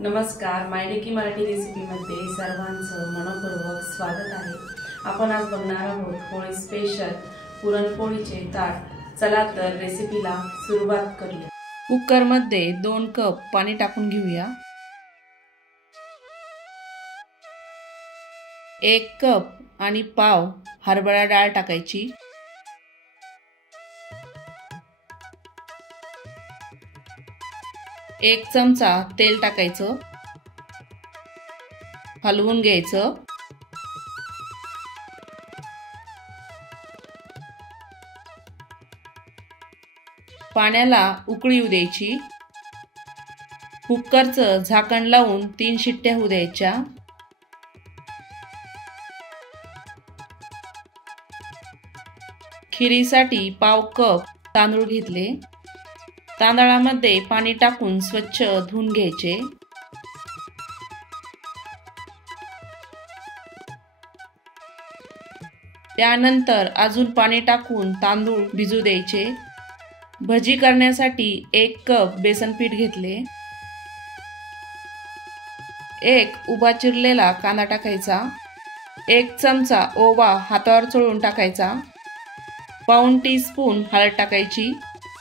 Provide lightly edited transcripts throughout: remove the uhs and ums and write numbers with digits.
नमस्कार, मायडेकी मराठी रेसिपीमध्ये सर्वांचं मनपूर्वक स्वागत आहे। आपण आज बघणार आहोत होळी स्पेशल पुरणपोळीचे ताट। चला तर रेसिपीला सुरुवात करूया। कुकरमध्ये 2 कप पाणी टाकून घेऊया। 1 कप आणि पाव हरभरा डाळ टाकायची। 1 चमचा तेल टाकायचं, हलवून घ्यायचं। पाण्याला उकळी येऊ द्यायची। कुकरचं झाकण लावून 3 शिट्ट्या होऊ द्यायच्या। खिरीसाठी पाव कप तांदूळ घेतले। तांदळामध्ये पाणी टाकून स्वच्छ धुवून घ्यायचे। त्यानंतर अजून पाणी टाकून तांदूळ भिजू द्यायचे। भजी करण्यासाठी 1 कप बेसन पीठ घेतले। 1 उभा चिरलेला कांदा टाकायचा। 1 चमचा ओवा हातावर चोळून टाकायचा। पाऊण टीस्पून हळद टाकायची।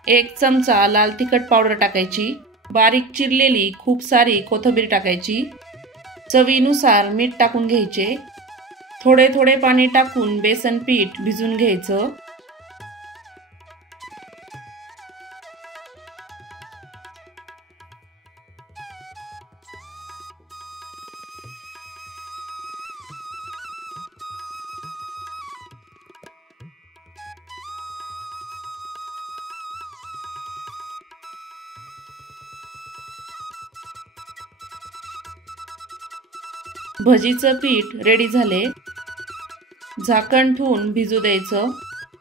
1 चमचा लाल तिखट पावडर टाकायची। बारीक चिरलेली खूप सारी कोथिंबीर टाकायची। चवीनुसार मीठ टाकून घ्यायचे। थोडे थोडे पाणी टाकून बेसन पीठ भिजून घ्यायचं। भजीचं पीठ रेडी झाले। झाकण ठेवून भिजू द्यायचं।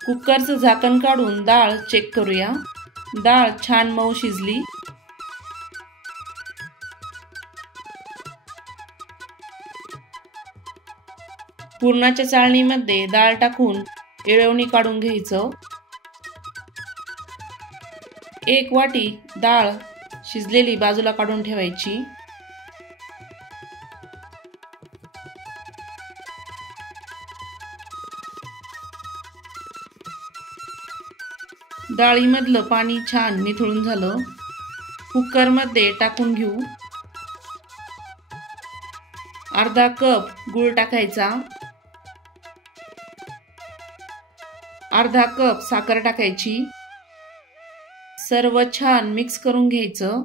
कुकरचं झाकण काढून डाळ चेक करूया। डाळ छान मऊ शिजली। पुरणाच्या चाळणीमध्ये डाळ टाकून येळवणी काढून घ्यायचं। 1 वाटी डाळ शिजलेली बाजूला काढून ठेवायची। डाळीमधलं पाणी छान निथळून झालं। कुकरमध्ये टाकून घेऊ। अर्धा कप गूळ टाकायचा। अर्धा कप साखर टाकायची। सर्व छान मिक्स करून घ्यायचं।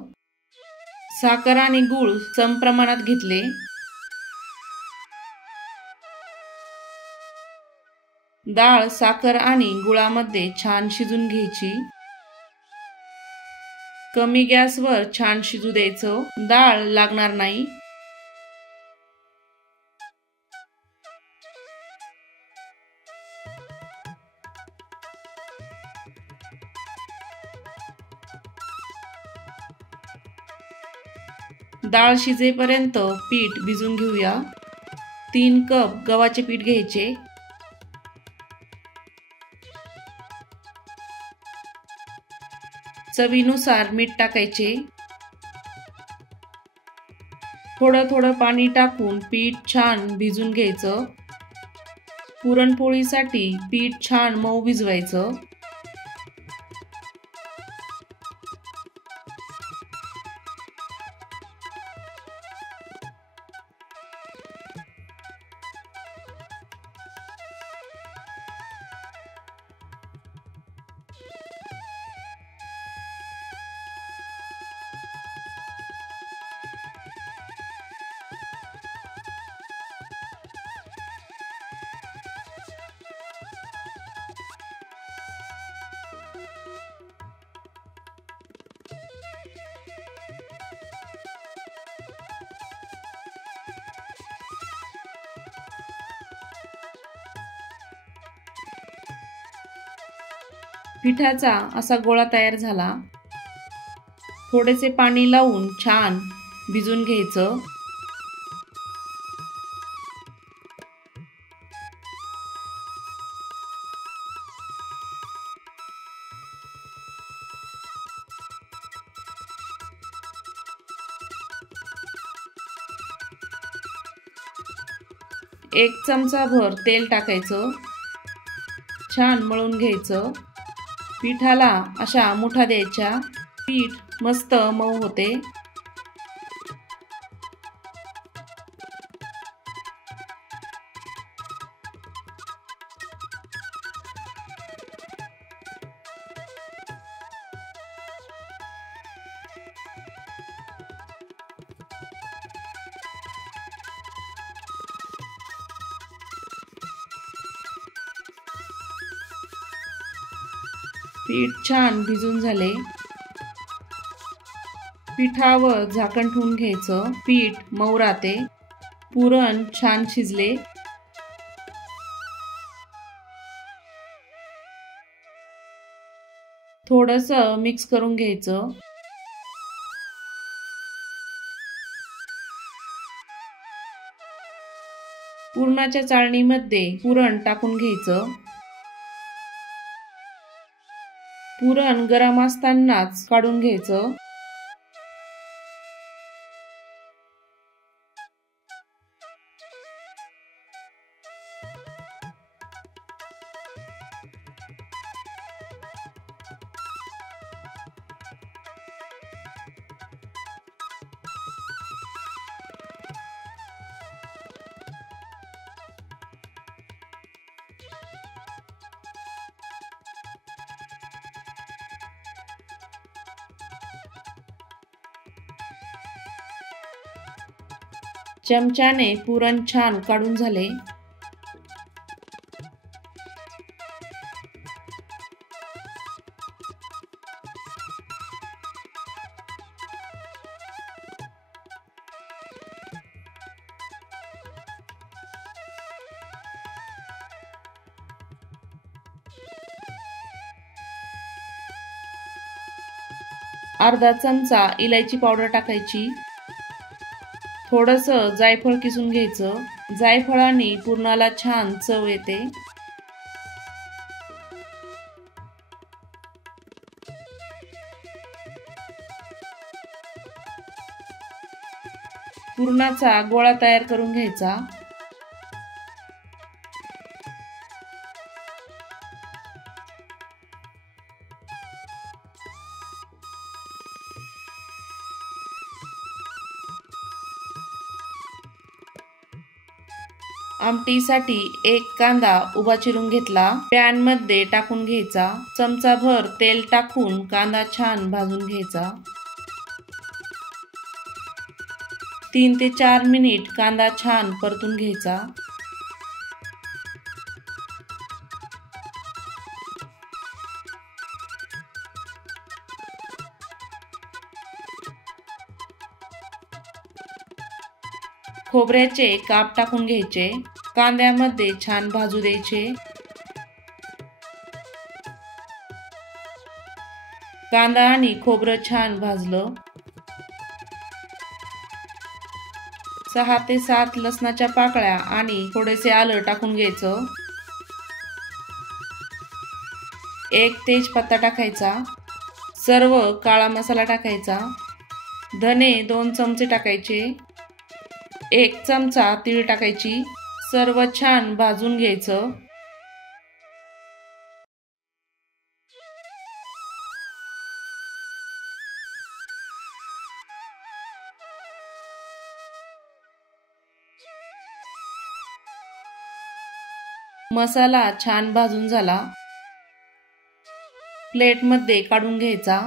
साखर आणि गूळ समप्रमाणात घेतले। डाळ साखर आणि गुळामध्ये छान शिजून घ्यायची। कमी गॅसवर छान शिजू द्यायचं, डाळ लागणार नाही। डाळ शिजेपर्यंत पीठ भिजून घेऊया। 3 कप गव्हाचे पीठ घ्यायचे। चवीनुसार मीठ टाकायचे। थोडं थोडं पाणी टाकून पीठ छान भिजून घ्यायचं। पुरणपोळीसाठी पीठ छान मऊ भिजवायचं। पिठाचा असा गोळा तयार झाला। थोडेसे पाणी लावून छान भिजून घ्यायचं। 1 चमचा भर तेल टाकायचं, छान मळून घ्यायचं। पिठाला अशा मुठा द्यायच्या, पीठ मस्त मऊ होते। पीठ छान भिजून झाले। पिठावर झाकण ठेवून घ्यायचं, पीठ मऊ राहते। पुरण छान शिजले। थोडंसं मिक्स करून घ्यायचं। पुरणाच्या चाळणीमध्ये पुरण टाकून घ्यायचं। पुरण गरम असतानाच काढून घ्यायचं। चमच्याने पुरण छान काढून झाले। अर्धा चमचा इलायची पावडर टाकायची। थोडंसं जायफळ किसून घ्यायचं, जायफळाने पुरणाला छान चव येते। पुरणाचा गोळा तयार करून घ्यायचा। आमटीसाठी 1 कांदा उभा चिरून घेतला, पॅन मध्ये टाकून घ्यायचा। चमचाभर तेल टाकून कांदा छान भाजून घ्यायचा। 3 ते 4 मिनिट कांदा छान परतून घ्यायचा। खोबऱ्याचे काप टाकून घ्यायचे, कांद्यामध्ये छान भाजू द्यायचे। कांदा आणि खोबरं छान भाजलं। 6 ते 7 लसणाच्या पाकळ्या आणि थोडेसे आलं टाकून घ्यायचं। 1 तेजपत्ता टाकायचा, सर्व काळा मसाला टाकायचा, धने 2 चमचे टाकायचे, 1 चमचा तीळ टाकायची, सर्व छान भाजून घ्यायचं। मसाला छान भाजून झाला, प्लेटमध्ये काढून घ्यायचा।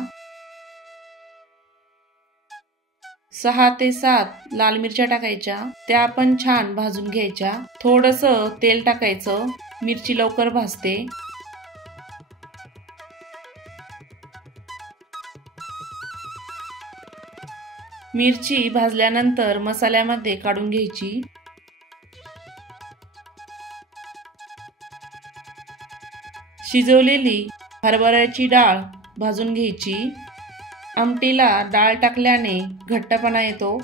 6 ते 7 लाल मिरच्या टाकायच्या, त्या पण छान भाजून घ्यायच्या। थोडंसं तेल टाकायचं, मिरची लवकर भाजते। मिरची भाजल्यानंतर मसाल्यामध्ये काढून घ्यायची। शिजवलेली हरभऱ्याची डाळ भाजून घ्यायची। आमटीला डाळ टाकल्याने घट्टपणा येतो।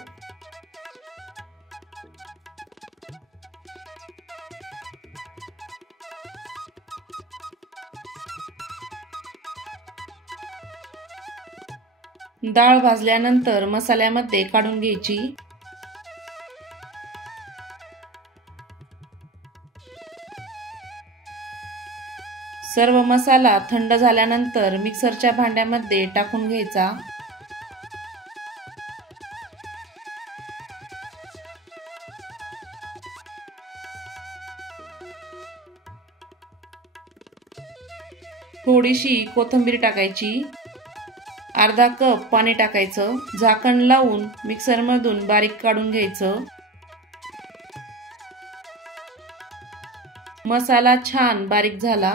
डाळ भाजल्यानंतर मसाल्यामध्ये काढून घ्यायची। सर्व मसाला थंड झाल्यानंतर मिक्सरच्या भांड्यामध्ये टाकून घ्यायचा। थोडीशी कोथिंबीर टाकायची, अर्धा कप पाणी टाकायचं, झाकण लावून मिक्सरमधून बारीक काढून घ्यायचं। मसाला छान बारीक झाला।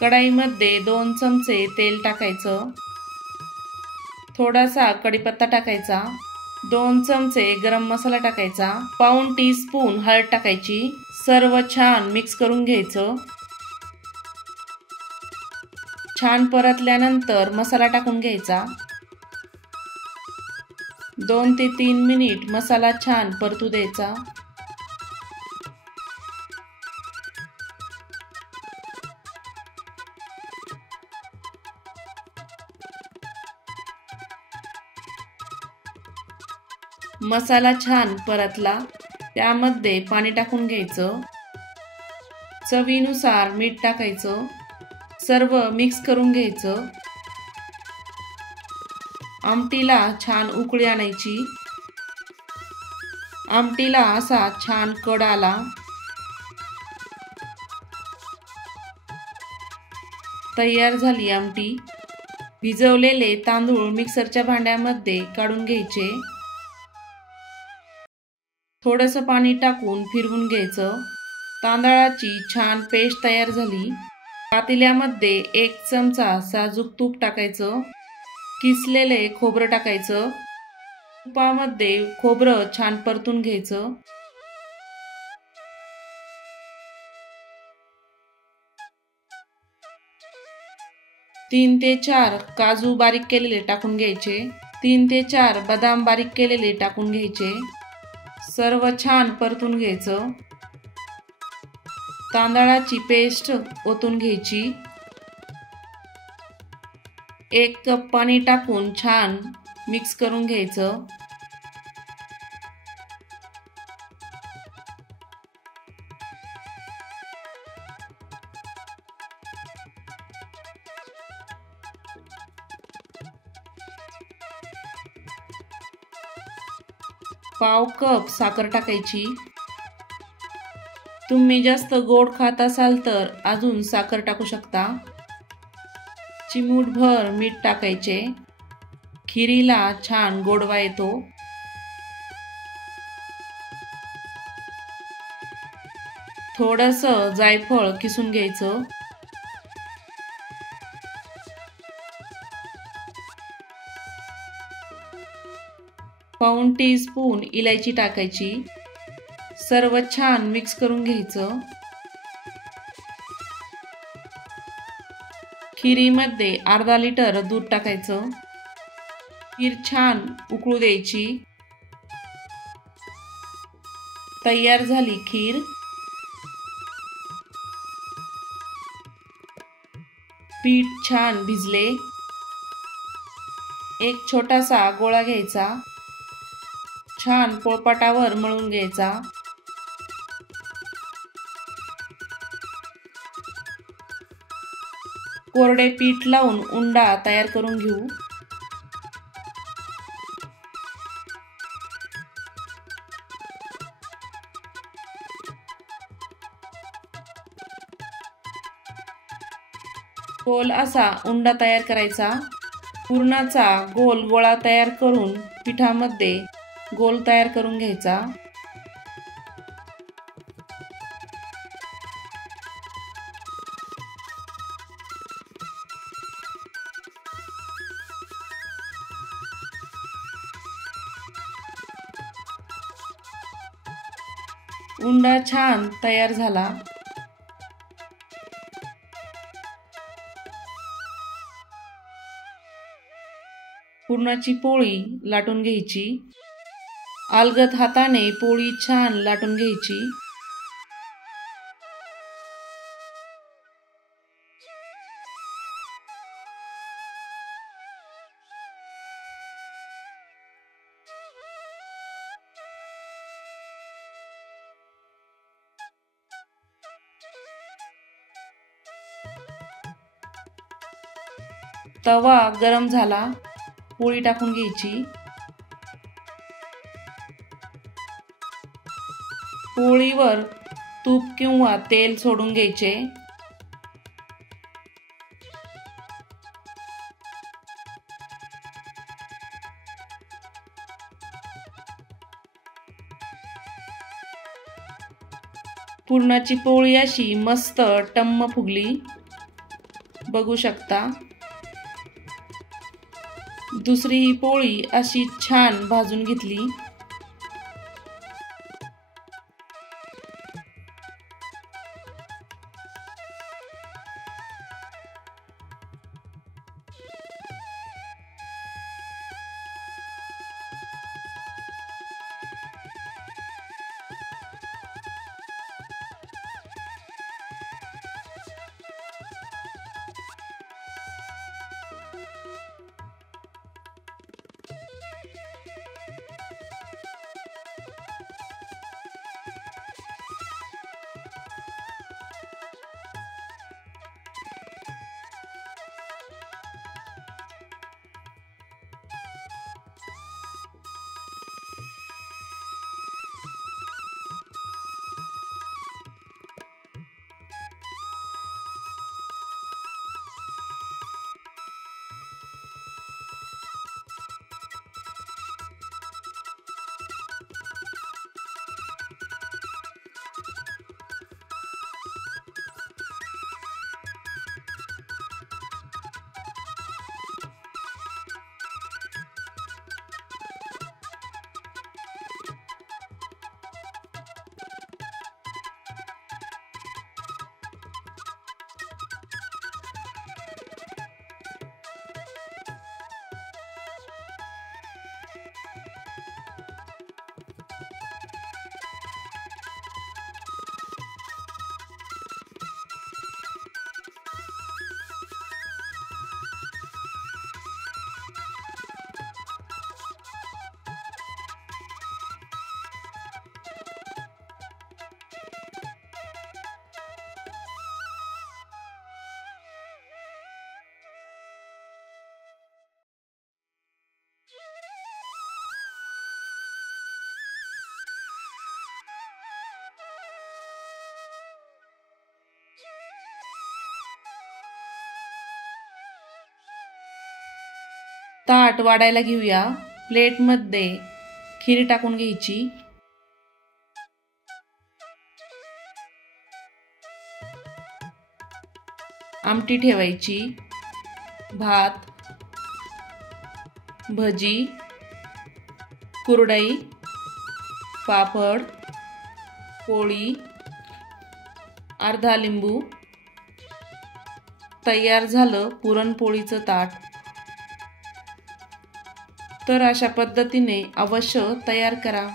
कढईमध्ये 2 चमचे तेल टाकायचं, थोडासा कढीपत्ता टाकायचा, 2 चमचे गरम मसाला टाकायचा, पाऊण टीस्पून हळद टाकायची, सर्व छान मिक्स करून घ्यायचं। छान परतल्यानंतर मसाला टाकून घ्यायचा। 2 ते 3 मिनिट मसाला छान परतू द्यायचा। मसाला छान परतला, त्यामध्ये पाणी टाकून घ्यायचं, चवीनुसार मीठ टाकायचं, सर्व मिक्स करून घ्यायचं। आमटीला छान उकळी आणायची। आमटीला असा छान कड आला। तयार झाली आमटी। भिजवलेले तांदूळ मिक्सरच्या भांड्यामध्ये काढून घ्यायचे, थोडंसं पाणी टाकून फिरवून घ्यायचं। तांदळाची छान पेस्ट तयार झाली। पातेल्यामध्ये 1 चमचा साजूक तूप टाकायचं, किसलेले खोबरं टाकायचं, तुपामध्ये खोबरं छान परतून घ्यायचं। तीन ते 4 काजू बारीक केलेले टाकून घ्यायचे, 3 ते 4 बदाम बारीक केलेले टाकून घ्यायचे, सर्व छान परतून घ्यायचं। तांदळाची पेस्ट ओतून घ्यायची, 1 कप पाणी टाकून छान मिक्स करून घ्यायचं। पाव कप साखर टाकायची। तुम्ही जास्त गोड खात असाल तर अजून साखर टाकू शकता। चिमूटभर मीठ टाकायचे, खिरीला छान गोडवा येतो। थोडंसं जायफळ किसून घ्यायचं, पाऊण टीस्पून इलायची टाकायची, सर्व छान मिक्स करून घ्यायचं। खिरीमध्ये अर्धा लिटर दूध टाकायचं, खीर छान उकळू द्यायची। तयार झाली खीर। पीठ छान भिजले। एक छोटासा गोळा घ्यायचा, छान पोळपाटावर मळून घ्यायचा। कोरडे पीठ लावून उंडा तयार करून घेऊ। गोल असा उंडा तयार करायचा। पुरणाचा गोल गोळा तयार करून पिठामध्ये गोल तयार करून घ्यायचा। उंडा छान तयार झाला। पुरणाची पोळी लाटून घ्यायची, अलगद हाताने पोळी छान लाटून घ्यायची। तवा गरम झाला, पोळी टाकून घ्यायची। पोळीवर तूप किंवा तेल सोडून घ्यायचे। पुरणाची पोळी अशी मस्त टम्म फुगली, बघू शकता। दुसरी ही पोळी अशी छान भाजून घेतली। ताट वाढायला घेऊया। प्लेटमध्ये खीर टाकून घ्यायची। आमटी ठेवायची, भात, भजी, कुरडई, पापड, पोळी, अर्धा लिंबू। तयार झालं पुरणपोळीचं ताट। तर अशा पद्धतीने अवश्य तयार करा।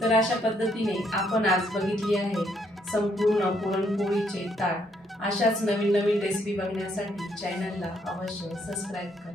तर अशा पद्धतीने आपण आज बघितली आहे संपूर्ण पुरणपोळीचे ताट। अशाच नवीन नवीन रेसिपी बघण्यासाठी चॅनलला अवश्य सबस्क्राइब करा।